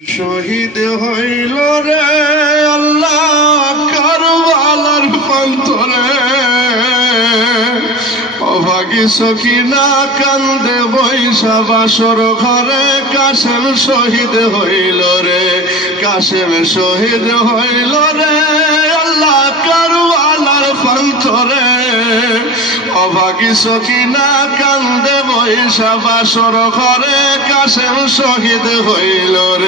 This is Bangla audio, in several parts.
শহীদ হইল রে আল্লাহ কারবালার পন্তরে অভাগী সখিনা কান্দে বৈশা বাসর ঘরে, কাশেম শহীদ হইল রে, কাশেম শহীদ হইল রে আল্লাহ কারবালার পন্তরে অভাগী সখিনা কান্দে বৈশা বাসর ঘরে, কাশেম শহীদ হইল রে।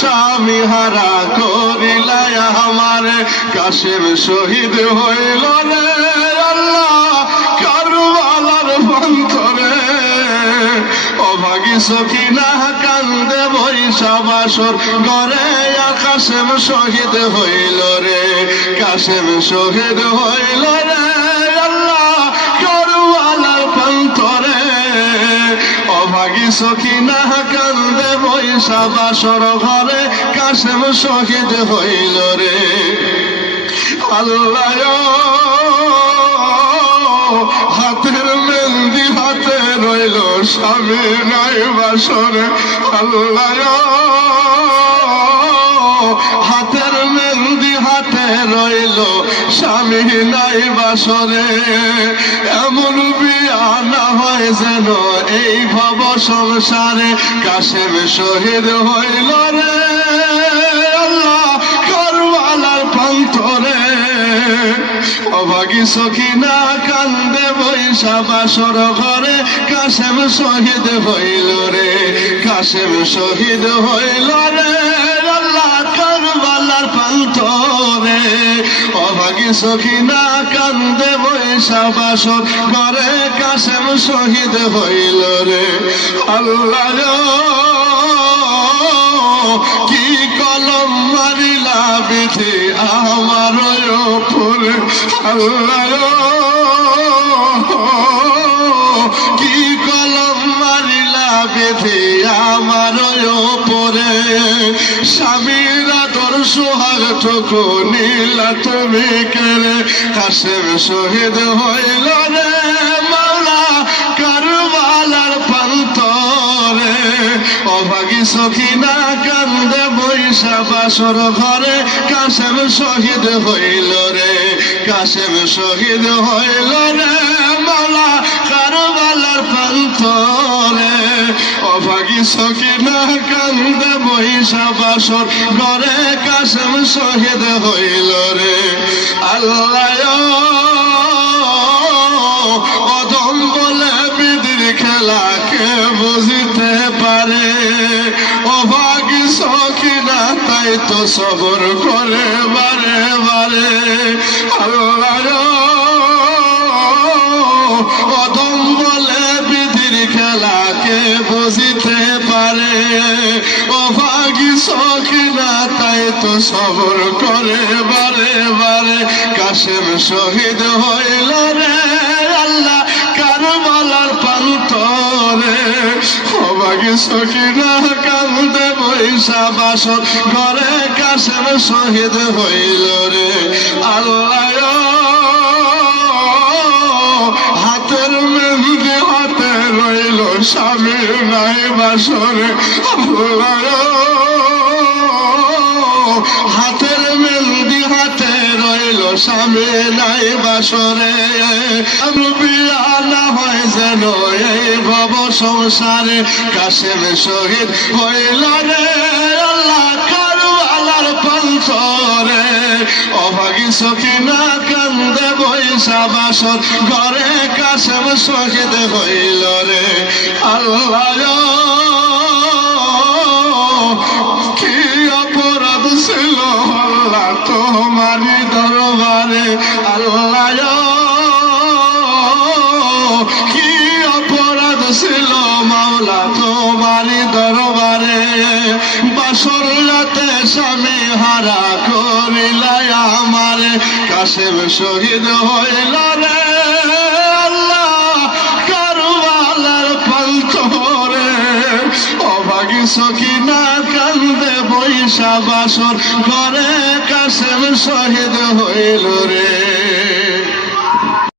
স্বামী হারা করিলাই আমারে কাশেম শহীদ হইল রে আল্লাহ, কারবালার পন্তরে অভাগী সখিনা কান্দে বৈশা বাসর ঘরে কাশেম শহীদ হইল রে, কাশেম শহীদ হইল রে। অভাগী সখিনা কান্দে বৈশা বাসর ঘরে কাশেম শহীদ হইল রে আল্লাহ হাতের মেহেন্দি হাতে রইল স্বামী নাই বাসরে আল্লাহ হাতের মেহেন্দি হাতে রইল স্বামী নাই বাসরে এমন না হয় যেন এই ভব সংসারে কাশেম শহীদ হইল রে। আল্লাহ করওয়ালার প্রান্তরে অভাগী সখিনা কান্দে বৈশা বাসর ঘরে কাশেম শহীদ হইল রে। কাশেম শহীদ হইল রে। অভাগী সখিনা কান্দে বৈশা ঘরে কাশেম শহীদ হইল রে। আল্লাহ কি কলম মারিলা বিধি আমার উপরে আল্লাহ কি কলম মারিলা বিধি আমার সোহাগ ঠুকু নীলা তুমি কেড়ে কাশেম শহীদ হইল রে মাওলা কারবালার প্রান্তরে। অভাগী সখিনা কান্দে বৈশা বাসর ঘরে কাশেম শহীদ হইল রে, কাশেম শহীদ হইল রে। মালা কারবালার প্রান্তরে অভাগী সখিনা কান্দে বৈশা বাসর ঘরে কাশেম শহীদ হইল রে। আল্লাহ অধম বলে বিদির খেলা কে বুঝিতে পারে। অভাগী সখিনা তাই তো সবর করে অভাগী সখিনা তাই তো সবর করে, বারে বারে। কাশেম শহীদ হইল রে আল্লাহ, কারবালার প্রান্তরে অভাগী সখিনা কান্দে বৈশা বাসর ঘরে কাশেম শহীদ হইল রে আল্লাহ। হাতের মেহেন্দি, হাতে রইল স্বামী নাই বাসরে। আল্লাহ। হাতের মেহেন্দি হাতে রইল স্বামী নাই বাসরে। বিয়া না হয় যেন এই ভব সংসারে। কাশেম শহীদ হইল রে আল্লাহ কারবালার পঞ্চরে অভাগী সখিনা কান্দে বৈশা বাসর। ঘরে কাশেম শহীদ হইল রে আল্লাহ। হারা করিলাই আমারে কাশেম শহীদ হইল রে আল্লাহ, কারবালার পান্তরে অভাগী সখিনা, কান্দে বৈশা বাসর ঘরে কাশেম শহীদ হইল রে।